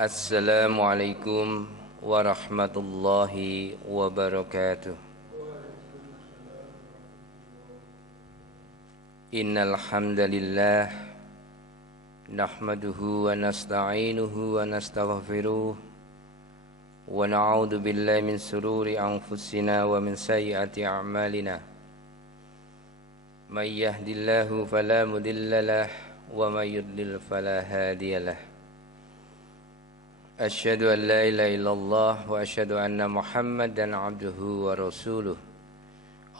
Assalamualaikum warahmatullahi wabarakatuh. Innal hamdalillah nahmaduhu wa nasta'inuhu wa nastaghfiruh wa na'udzu billahi min sururi anfusina wa min sayyiati a'malina. May yahdihillahu fala mudhillalah wa may yudlil fala hadiyalah. Asyhadu an la ilaha illallah wa asyhadu anna Muhammadan abduhu wa rasuluh.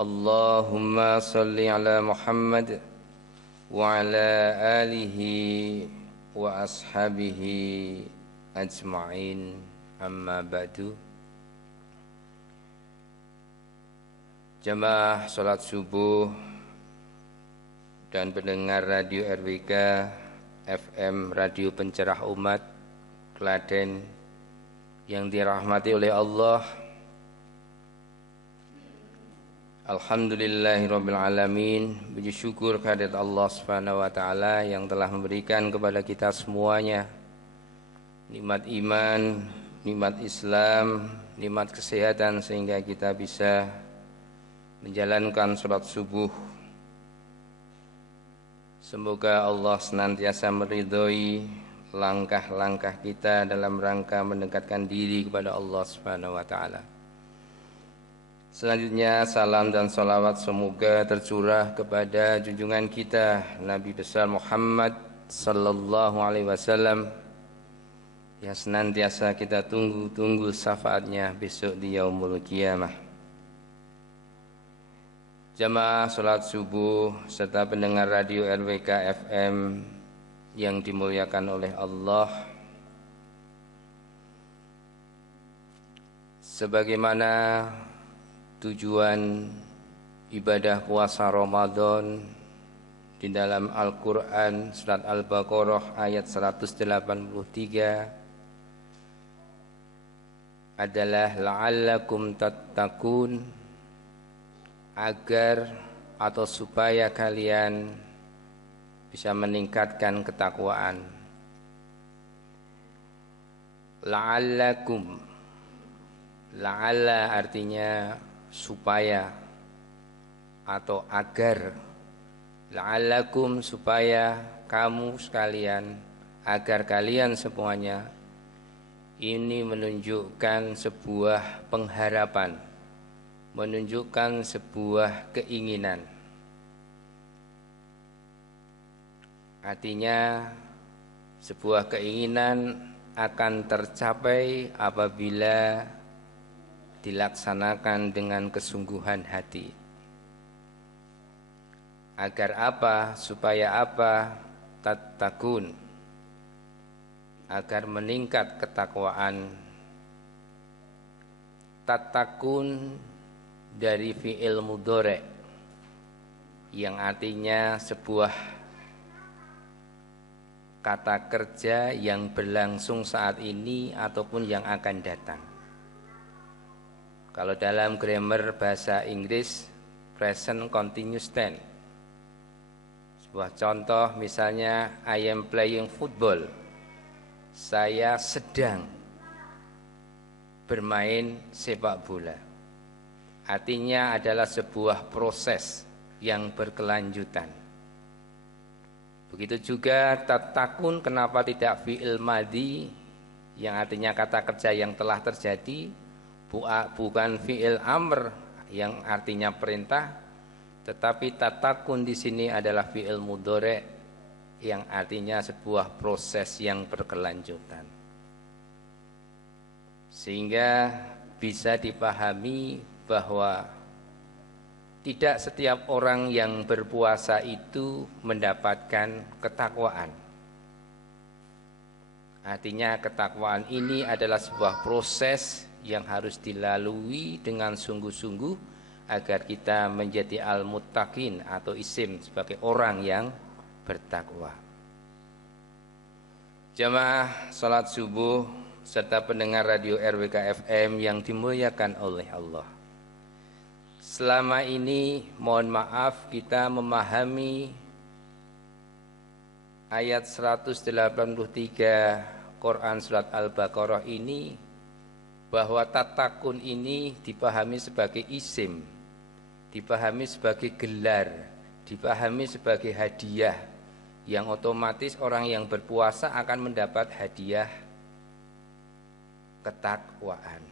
Allahumma salli ala Muhammad wa ala alihi wa ashabihi ajma'in. Amma ba'du. Jamaah salat subuh dan pendengar radio RWK FM Radio Pencerah Umat Klaten yang dirahmati oleh Allah. Alhamdulillahirabbil alamin. Puji syukur kehadirat Allah Subhanahu wa taala yang telah memberikan kepada kita semuanya nikmat iman, nikmat Islam, nikmat kesehatan sehingga kita bisa menjalankan salat subuh. Semoga Allah senantiasa meridhoi langkah-langkah kita dalam rangka mendekatkan diri kepada Allah Subhanahu wa taala. Selanjutnya salam dan salawat semoga tercurah kepada junjungan kita Nabi besar Muhammad sallallahu alaihi wasallam yang senantiasa kita tunggu syafaatnya besok di yaumul qiyamah. Jamaah salat subuh serta pendengar radio RWK FM yang dimuliakan oleh Allah, sebagaimana tujuan ibadah puasa Ramadan di dalam Al-Quran surat Al-Baqarah ayat 183 adalah la'allakum tattaqun, agar atau supaya kalian bisa meningkatkan ketakwaan. La'allakum, la'alla artinya supaya atau agar. La'allakum supaya kamu sekalian, agar kalian semuanya. Ini menunjukkan sebuah pengharapan, menunjukkan sebuah keinginan. Artinya sebuah keinginan akan tercapai apabila dilaksanakan dengan kesungguhan hati. Agar apa? Supaya apa? Tattaqun, agar meningkat ketakwaan. Tattaqun dari fi'il mudhari' yang artinya sebuah kata kerja yang berlangsung saat ini ataupun yang akan datang. Kalau dalam grammar bahasa Inggris, present continuous tense. Sebuah contoh misalnya, I am playing football. Saya sedang bermain sepak bola. Artinya adalah sebuah proses yang berkelanjutan. Begitu juga tattaqun, kenapa tidak fi'il madhi yang artinya kata kerja yang telah terjadi, bukan fi'il amr yang artinya perintah, tetapi tattaqun di sini adalah fi'il mudhari' yang artinya sebuah proses yang berkelanjutan. Sehingga bisa dipahami bahwa tidak setiap orang yang berpuasa itu mendapatkan ketakwaan. Artinya ketakwaan ini adalah sebuah proses yang harus dilalui dengan sungguh-sungguh agar kita menjadi al-muttaqin atau isim sebagai orang yang bertakwa. Jamaah salat subuh serta pendengar radio RWK FM yang dimuliakan oleh Allah. Selama ini mohon maaf kita memahami ayat 183 Quran surat Al-Baqarah ini bahwa tatakun ini dipahami sebagai isim, dipahami sebagai gelar, dipahami sebagai hadiah, yang otomatis orang yang berpuasa akan mendapat hadiah ketakwaan.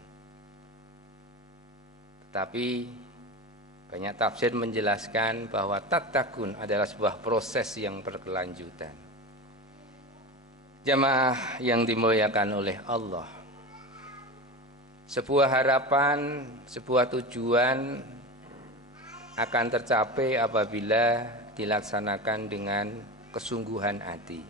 Tetapi banyak tafsir menjelaskan bahwa tatakun adalah sebuah proses yang berkelanjutan. Jamaah yang dimuliakan oleh Allah, sebuah harapan, sebuah tujuan akan tercapai apabila dilaksanakan dengan kesungguhan hati.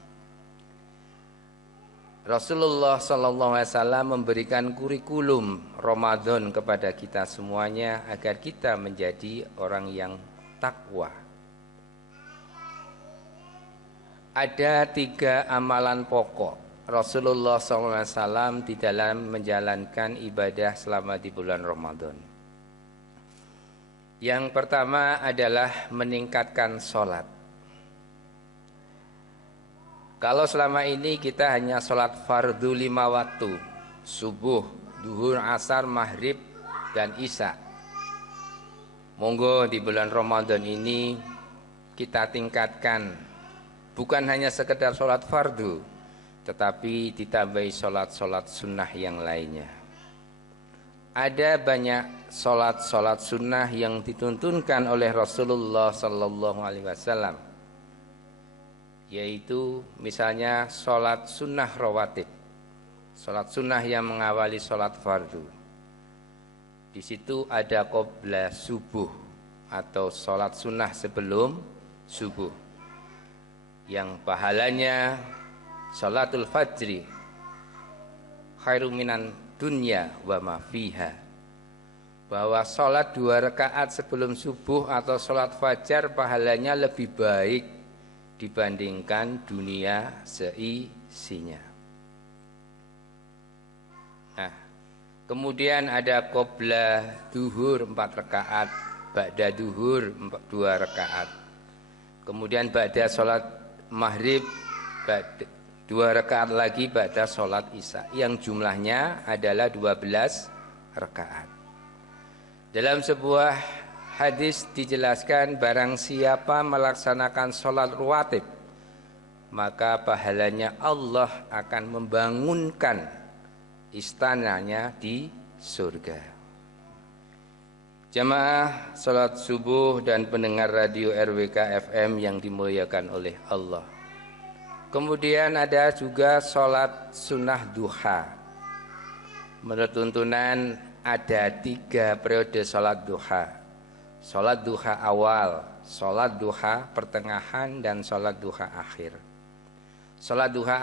Rasulullah SAW memberikan kurikulum Ramadan kepada kita semuanya agar kita menjadi orang yang takwa. Ada 3 amalan pokok Rasulullah SAW di dalam menjalankan ibadah selama di bulan Ramadan. Yang pertama adalah meningkatkan sholat. Kalau selama ini kita hanya sholat fardu 5 waktu, subuh, duhur, asar, maghrib, dan isya. Monggo di bulan Ramadan ini kita tingkatkan, bukan hanya sekedar sholat fardu, tetapi ditambahi sholat-sholat sunnah yang lainnya. Ada banyak sholat-sholat sunnah yang dituntunkan oleh Rasulullah SAW, yaitu misalnya sholat sunnah rawatib, sholat sunnah yang mengawali sholat fardu. Di situ ada qobla subuh atau sholat sunnah sebelum subuh, yang pahalanya sholatul fajri khairum minan dunya wa ma fiha, bahwa sholat 2 rakaat sebelum subuh atau sholat fajar pahalanya lebih baik dibandingkan dunia seisinya. Nah, kemudian ada qobla duhur 4 rakaat, ba'da duhur 2 rakaat. Kemudian ba'da sholat maghrib 2 rakaat lagi ba'da sholat isya, yang jumlahnya adalah 12 rakaat. Dalam sebuah hadis dijelaskan, barang siapa melaksanakan sholat rawatib, maka pahalanya Allah akan membangunkan istananya di surga. Jamaah sholat subuh dan pendengar radio RWK FM yang dimuliakan oleh Allah. Kemudian ada juga sholat sunnah duha. Menurut tuntunan ada 3 periode sholat duha. Sholat duha awal, sholat duha pertengahan, dan sholat duha akhir. Sholat duha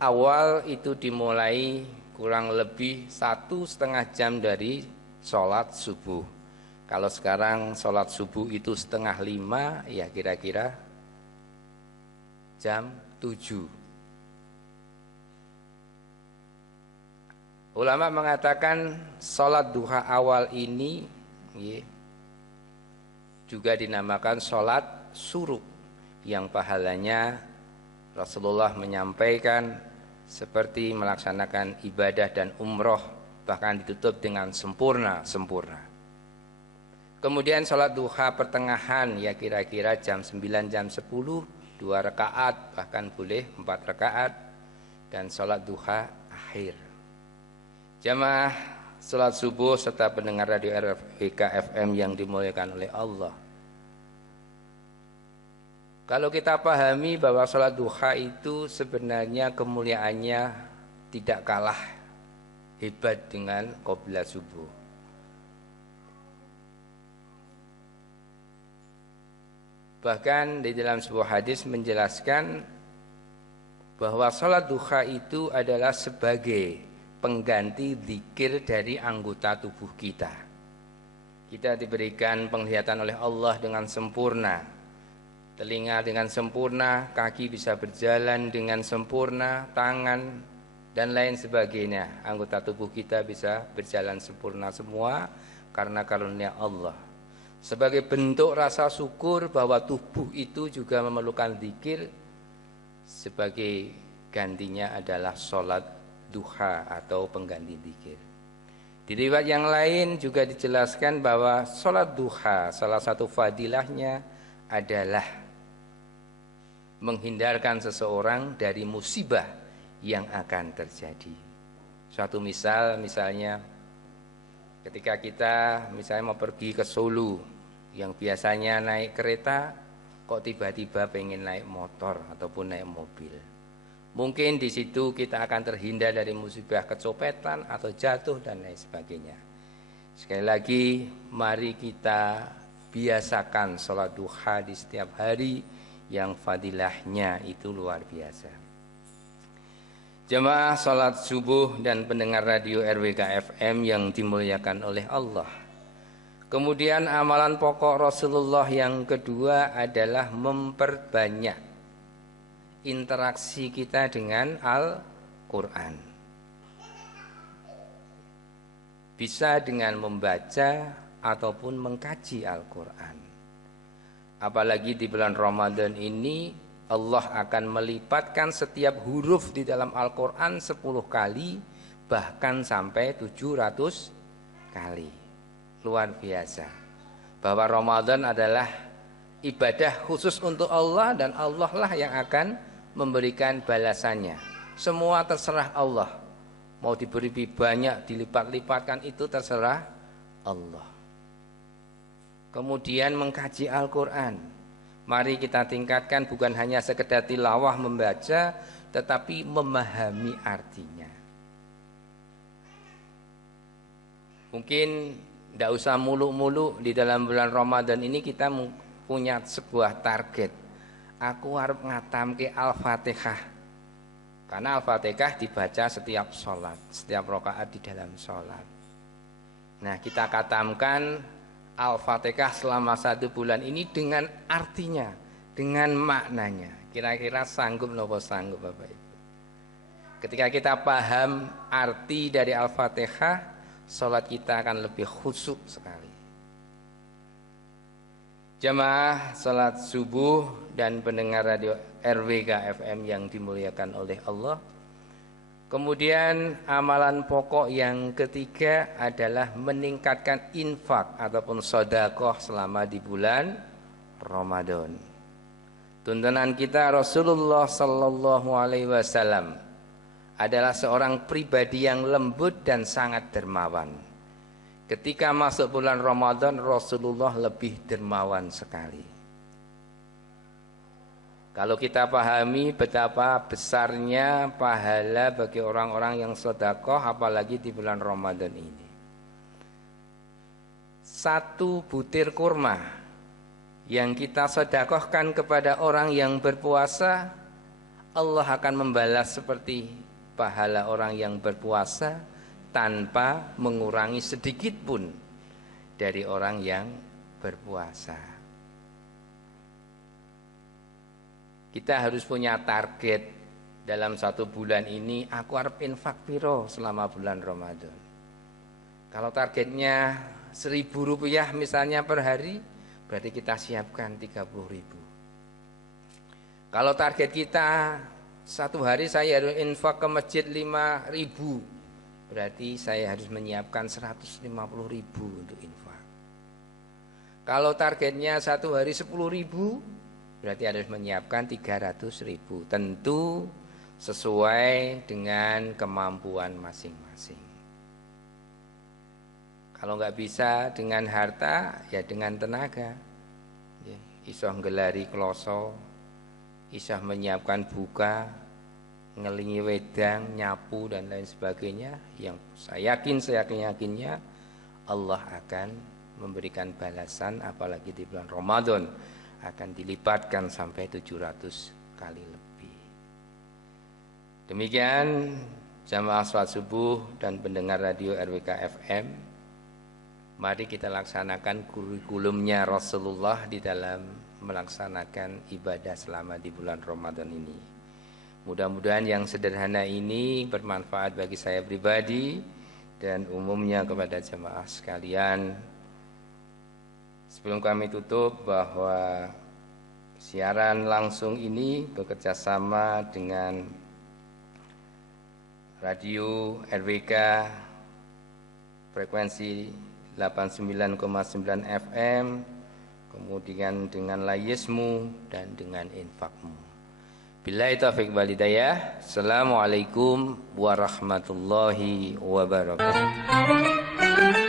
awal itu dimulai kurang lebih 1,5 jam dari sholat subuh. Kalau sekarang sholat subuh itu 4:30, ya kira-kira jam 7. Ulama mengatakan sholat duha awal ini juga dinamakan sholat suruk, yang pahalanya Rasulullah menyampaikan seperti melaksanakan ibadah dan umroh, bahkan ditutup dengan sempurna. Kemudian sholat duha pertengahan, ya kira-kira jam 9, jam 10, 2 rakaat, bahkan boleh 4 rakaat, dan sholat duha akhir. Jamaah sholat subuh serta pendengar radio RWK FM yang dimuliakan oleh Allah, kalau kita pahami bahwa sholat duha itu sebenarnya kemuliaannya tidak kalah hebat dengan qobla subuh. Bahkan di dalam sebuah hadis menjelaskan bahwa sholat duha itu adalah sebagai pengganti zikir dari anggota tubuh kita. Kita diberikan penglihatan oleh Allah dengan sempurna, telinga dengan sempurna, kaki bisa berjalan dengan sempurna, tangan dan lain sebagainya. Anggota tubuh kita bisa berjalan sempurna semua karena karunia Allah. Sebagai bentuk rasa syukur bahwa tubuh itu juga memerlukan zikir, sebagai gantinya adalah sholat duha atau pengganti zikir. Di riwayat yang lain juga dijelaskan bahwa sholat duha salah satu fadilahnya adalah menghindarkan seseorang dari musibah yang akan terjadi. Suatu misalnya ketika kita misalnya mau pergi ke Solo, yang biasanya naik kereta, kok tiba-tiba pengen naik motor ataupun naik mobil. Mungkin di situ kita akan terhindar dari musibah kecopetan atau jatuh dan lain sebagainya. Sekali lagi, mari kita biasakan sholat duha di setiap hari yang fadilahnya itu luar biasa. Jemaah sholat subuh dan pendengar radio RWK FM yang dimuliakan oleh Allah. Kemudian amalan pokok Rasulullah yang kedua adalah memperbanyak interaksi kita dengan Al-Quran. Bisa dengan membaca ataupun mengkaji Al-Quran. Apalagi di bulan Ramadan ini Allah akan melipatkan setiap huruf di dalam Al-Quran 10 kali, bahkan sampai 700 kali. Luar biasa. Bahwa Ramadan adalah ibadah khusus untuk Allah, dan Allah lah yang akan memberikan balasannya. Semua terserah Allah. Mau diberi banyak, dilipat-lipatkan, itu terserah Allah. Kemudian mengkaji Al-Quran. Mari kita tingkatkan bukan hanya sekedar tilawah membaca, tetapi memahami artinya. Mungkin tidak usah muluk-muluk di dalam bulan Ramadan ini kita punya sebuah target. Aku harus ngatamke Al-Fatihah. Karena Al-Fatihah dibaca setiap sholat, setiap rakaat di dalam sholat. Nah, kita katamkan Al-Fatihah selama 1 bulan ini dengan artinya, dengan maknanya. Kira-kira sanggup nopo sanggup Bapak Ibu? Ketika kita paham arti dari Al-Fatihah, sholat kita akan lebih khusyuk sekali. Jamaah salat subuh dan pendengar radio RWK FM yang dimuliakan oleh Allah. Kemudian amalan pokok yang ketiga adalah meningkatkan infak ataupun sedekah selama di bulan Ramadan. Tuntunan kita Rasulullah sallallahu alaihi wasallam adalah seorang pribadi yang lembut dan sangat dermawan. Ketika masuk bulan Ramadan, Rasulullah lebih dermawan sekali. Kalau kita pahami betapa besarnya pahala bagi orang-orang yang sedekah, apalagi di bulan Ramadan ini. 1 butir kurma yang kita sedekahkan kepada orang yang berpuasa, Allah akan membalas seperti pahala orang yang berpuasa, tanpa mengurangi sedikit pun dari orang yang berpuasa. Kita harus punya target dalam 1 bulan ini. Aku harus infak piro selama bulan Ramadan. Kalau targetnya 1.000 rupiah misalnya per hari, berarti kita siapkan 30.000. Kalau target kita 1 hari saya harus infak ke masjid 5.000, berarti saya harus menyiapkan 150.000 untuk infak. Kalau targetnya 1 hari 10.000, berarti harus menyiapkan 300.000. Tentu sesuai dengan kemampuan masing-masing. Kalau nggak bisa dengan harta, ya dengan tenaga. Iso nggelari kloso, iso menyiapkan buka, ngelingi wedang, nyapu dan lain sebagainya, yang saya yakinnya Allah akan memberikan balasan, apalagi di bulan Ramadan akan dilipatkan sampai 700 kali lebih. Demikian jamaah salat subuh dan pendengar radio RWK FM, mari kita laksanakan kurikulumnya Rasulullah di dalam melaksanakan ibadah selama di bulan Ramadan ini. Mudah-mudahan yang sederhana ini bermanfaat bagi saya pribadi dan umumnya kepada jemaah sekalian. Sebelum kami tutup, bahwa siaran langsung ini bekerja sama dengan radio RWK frekuensi 89,9 FM, kemudian dengan layismu dan dengan infakmu. Billahi taufiq wal hidayah. Assalamualaikum warahmatullahi wabarakatuh.